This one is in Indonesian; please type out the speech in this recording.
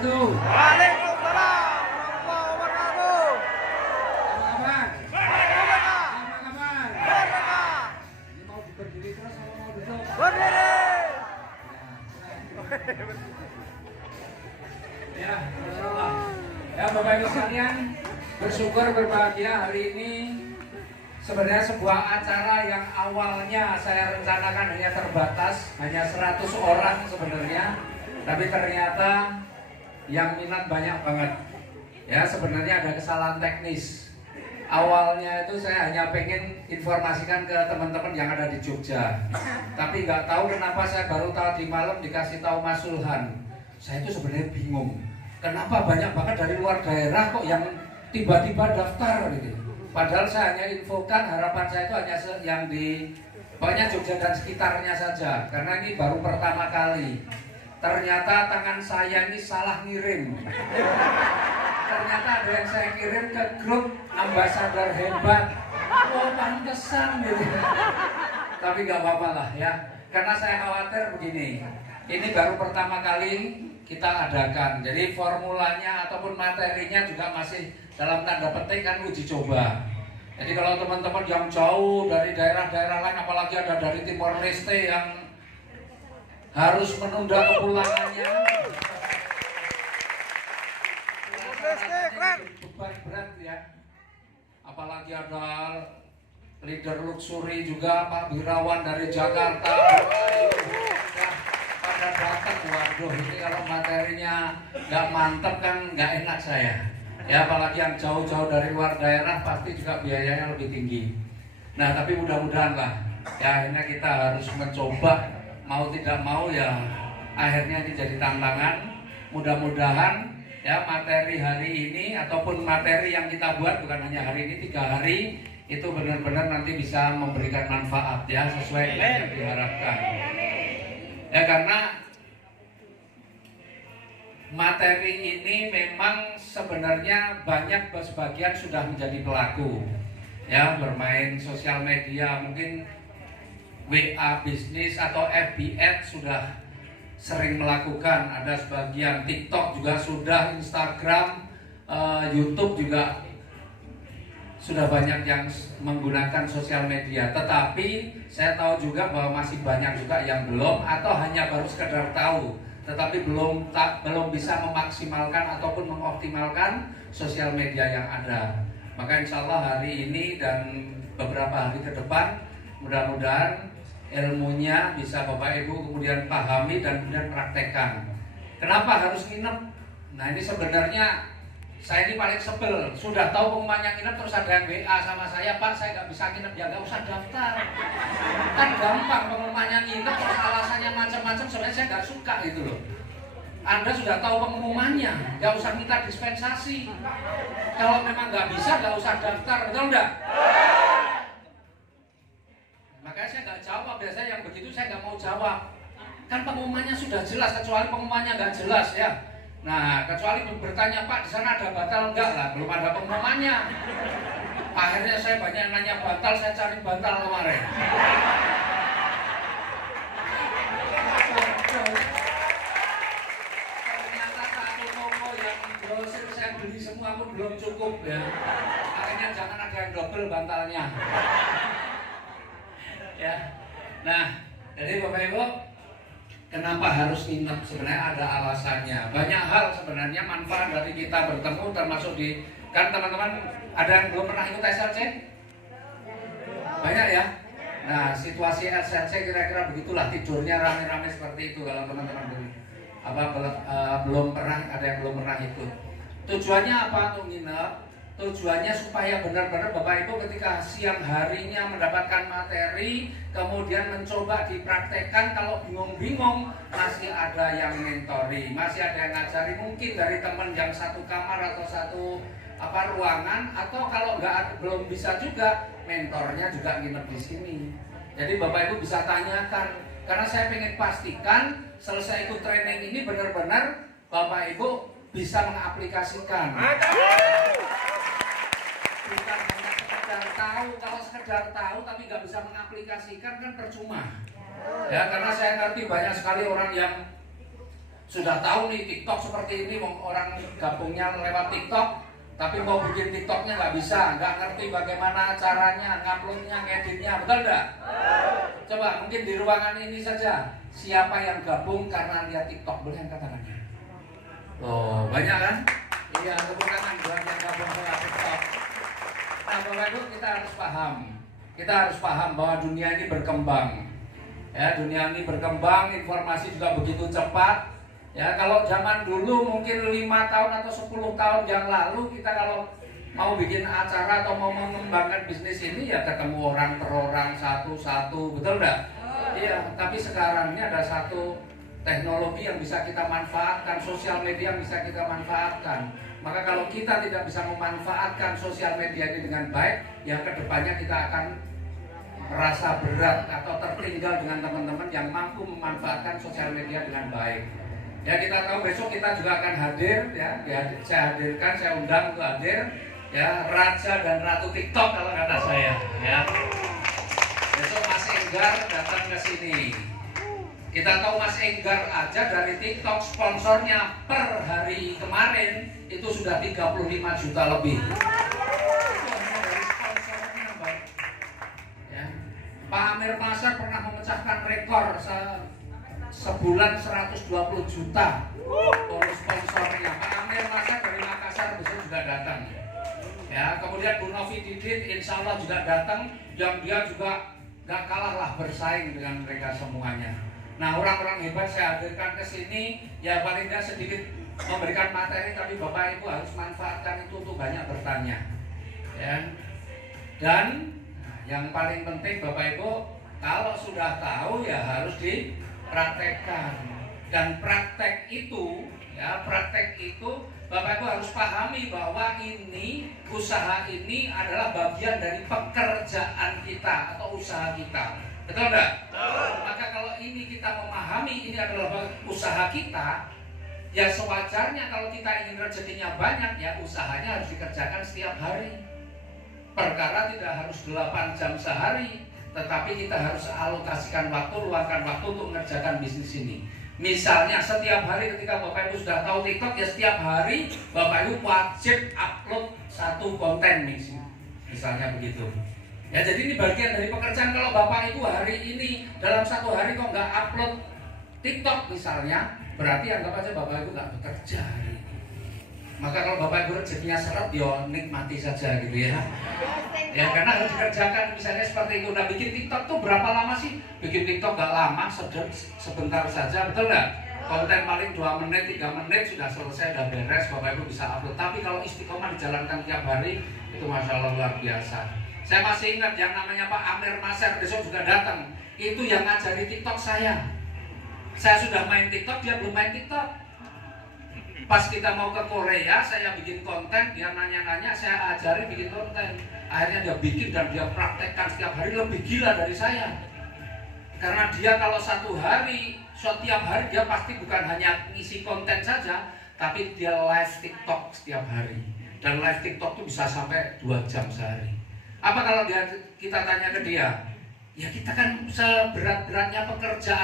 wabarakatuh. Waalaikumsalam warahmatullahi wabarakatuh. Apa kabar? Baik, Apa kabar? Bapak. Ini mau berdiri terus atau mau duduk? Berdiri. Ya, Alhamdulillah. Ya, Bapak Ibu sekalian, bersyukur berbahagia hari ini. Sebenarnya sebuah acara yang awalnya saya rencanakan hanya terbatas, hanya 100 orang sebenarnya, tapi ternyata yang minat banyak banget. Ya, sebenarnya ada kesalahan teknis. Awalnya itu saya hanya pengen informasikan ke teman-teman yang ada di Jogja, tapi nggak tahu kenapa saya baru tahu di malam dikasih tahu Mas Sulhan. Saya itu sebenarnya bingung, kenapa banyak banget dari luar daerah kok yang tiba-tiba daftar gitu. Padahal saya hanya infokan, harapan saya itu hanya yang di banyak Jogja dan sekitarnya saja, karena ini baru pertama kali. Ternyata tangan saya ini salah ngirim. Ternyata ada yang saya kirim ke grup ambasador hebat. Oh, pantesan gitu. Tapi nggak apa-apa lah ya, karena saya khawatir begini. Ini baru pertama kali kita adakan, jadi formulanya ataupun materinya juga masih dalam tanda petik kan uji coba. Jadi kalau teman-teman yang jauh dari daerah-daerah lain, apalagi ada dari Timor Leste yang harus menunda kepulangannya, beban berat ya. Apalagi ada leader luxury juga, Pak Birawan dari Jakarta. Pada datang, waduh ini kalau materinya nggak mantep kan nggak enak saya. Ya apalagi yang jauh-jauh dari luar daerah pasti juga biayanya lebih tinggi. Nah tapi mudah-mudahan lah, ya akhirnya kita harus mencoba, mau tidak mau ya akhirnya ini jadi tantangan. Mudah-mudahan ya materi hari ini ataupun materi yang kita buat bukan hanya hari ini, 3 hari itu benar-benar nanti bisa memberikan manfaat ya sesuai dengan yang diharapkan. Ya karena materi ini memang sebenarnya banyak sebagian sudah menjadi pelaku ya, bermain sosial media, mungkin WA bisnis atau FB Ads sudah sering melakukan, ada sebagian TikTok juga sudah, Instagram, YouTube juga sudah banyak yang menggunakan sosial media. Tetapi saya tahu juga bahwa masih banyak juga yang belum atau hanya baru sekedar tahu, tetapi belum bisa memaksimalkan ataupun mengoptimalkan sosial media yang ada. Maka insya Allah hari ini dan beberapa hari ke depan mudah-mudahan ilmunya bisa Bapak Ibu kemudian pahami dan kemudian praktekkan. Kenapa harus nginep? Nah ini sebenarnya saya ini paling sebel, sudah tahu pengumumannya nginep terus ada yang WA sama saya, Pak saya nggak bisa nginep, ya nggak usah daftar. Kan gampang pengumumannya nginep terus alasannya macam-macam, sebenarnya saya nggak suka gitu loh. Anda sudah tahu pengumumannya, nggak usah minta dispensasi. Kalau memang nggak bisa, nggak usah daftar, betul nggak? Makanya saya nggak jawab, biasanya yang begitu saya nggak mau jawab. Kan pengumumannya sudah jelas, kecuali pengumumannya nggak jelas ya. Nah, kecuali bertanya, Pak, di sana ada batal enggak lah, belum ada pengumumannya. Akhirnya saya banyak nanya batal, saya cari batal kemarin. Ternyata satu toko yang grosir saya beli semua pun belum cukup ya. Akhirnya jangan ada yang double bantalnya. Ya. Nah, jadi Bapak Ibu, kenapa harus nginep? Sebenarnya ada alasannya. Banyak hal sebenarnya manfaat dari kita bertemu, termasuk di kan teman-teman ada yang belum pernah ikut SLC? Banyak ya. Nah situasi SLC kira-kira begitulah, tidurnya rame-rame seperti itu kalau teman-teman belum pernah, ada yang belum pernah ikut. Tujuannya apa untuk nginep? Tujuannya supaya benar-benar Bapak Ibu ketika siang harinya mendapatkan materi, kemudian mencoba dipraktekkan, kalau bingung-bingung masih ada yang mentori, masih ada yang ngajari, mungkin dari teman yang satu kamar atau satu ruangan, atau kalau belum bisa juga mentornya juga nginep di sini. Jadi Bapak Ibu bisa tanyakan, karena saya ingin pastikan selesai ikut training ini benar-benar Bapak Ibu bisa mengaplikasikan. Bukan hanya sekedar tahu, kalau sekedar tahu tapi nggak bisa mengaplikasikan kan percuma. Ya karena saya ngerti banyak sekali orang yang Sudah tahu nih TikTok seperti ini, orang gabungnya lewat TikTok, tapi mau bikin TikToknya nggak bisa, nggak ngerti bagaimana caranya, nguploadnya, ngeditnya, betul nggak? Coba mungkin di ruangan ini saja, siapa yang gabung karena lihat TikTok, boleh angkat tangannya? Oh, banyak kan? Iya, tepuk tangan buat yang gabung lewat TikTok. Nah, Bapak Ibu, kita harus paham. Kita harus paham bahwa dunia ini berkembang. Ya, dunia ini berkembang, informasi juga begitu cepat. Ya, kalau zaman dulu mungkin 5 tahun atau 10 tahun yang lalu, kita kalau mau bikin acara atau mau mengembangkan bisnis ini ya ketemu orang per orang, satu-satu, betul enggak? Iya, tapi sekarang ini ada satu teknologi yang bisa kita manfaatkan, sosial media yang bisa kita manfaatkan. Maka kalau kita tidak bisa memanfaatkan sosial media ini dengan baik, ya kedepannya kita akan merasa berat atau tertinggal dengan teman-teman yang mampu memanfaatkan sosial media dengan baik. Ya, kita tahu besok kita juga akan hadir, ya, saya hadirkan, saya undang untuk hadir, ya, Raja dan Ratu TikTok kalau kata saya, ya. Besok Mas Enggar datang ke sini. Kita tahu Mas Enggar aja dari TikTok sponsornya per hari kemarin itu sudah 35 juta lebih. Ya. Pak Amir Pasar pernah memecahkan rekor sebulan 120 juta bonus sponsornya. Pak Amir Pasar dari Makassar besok juga datang. Ya, kemudian Bu Novi Didit insya Allah juga datang, yang dia juga gak kalah lah bersaing dengan mereka semuanya. Nah, orang-orang hebat saya hadirkan ke sini, ya paling tidak sedikit memberikan materi, tapi Bapak Ibu harus manfaatkan itu untuk banyak bertanya. Ya. Dan yang paling penting Bapak Ibu, kalau sudah tahu ya harus dipraktekkan. Dan praktek itu, ya praktek itu Bapak Ibu harus pahami bahwa ini, usaha ini adalah bagian dari pekerjaan kita atau usaha kita. Betul enggak? Maka kalau ini kita memahami ini adalah usaha kita, ya sewajarnya kalau kita ingin rezekinya banyak, ya usahanya harus dikerjakan setiap hari. Perkara tidak harus 8 jam sehari, tetapi kita harus alokasikan waktu, luangkan waktu untuk mengerjakan bisnis ini. Misalnya setiap hari ketika Bapak Ibu sudah tahu TikTok, ya setiap hari Bapak Ibu wajib upload satu konten misalnya begitu. Ya, jadi ini bagian dari pekerjaan. Kalau Bapak Ibu hari ini dalam satu hari kok nggak upload TikTok misalnya, berarti anggap aja Bapak Ibu nggak bekerja hari ini. Maka kalau Bapak Ibu rezekinya seret, ya nikmati saja gitu ya. Ya, karena harus dikerjakan misalnya seperti itu. Nah, bikin TikTok tuh berapa lama sih? Bikin TikTok nggak lama, sebentar saja, betul nggak? Konten paling 2 menit, 3 menit sudah selesai, sudah beres, Bapak Ibu bisa upload. Tapi kalau istiqomah dijalankan tiap hari, itu Masya Allah luar biasa. Saya masih ingat yang namanya Pak Amir Pasar besok juga datang. Itu yang ngajari TikTok saya. Saya sudah main TikTok, dia belum main TikTok. Pas kita mau ke Korea, saya bikin konten, dia nanya-nanya, saya ajari bikin konten. Akhirnya dia bikin dan dia praktekkan setiap hari, lebih gila dari saya. Karena dia kalau setiap hari dia pasti bukan hanya ngisi konten saja, tapi dia live TikTok setiap hari. Dan live TikTok itu bisa sampai 2 jam sehari. Apa kalau kita tanya ke dia? Ya kita kan seberat-beratnya pekerjaan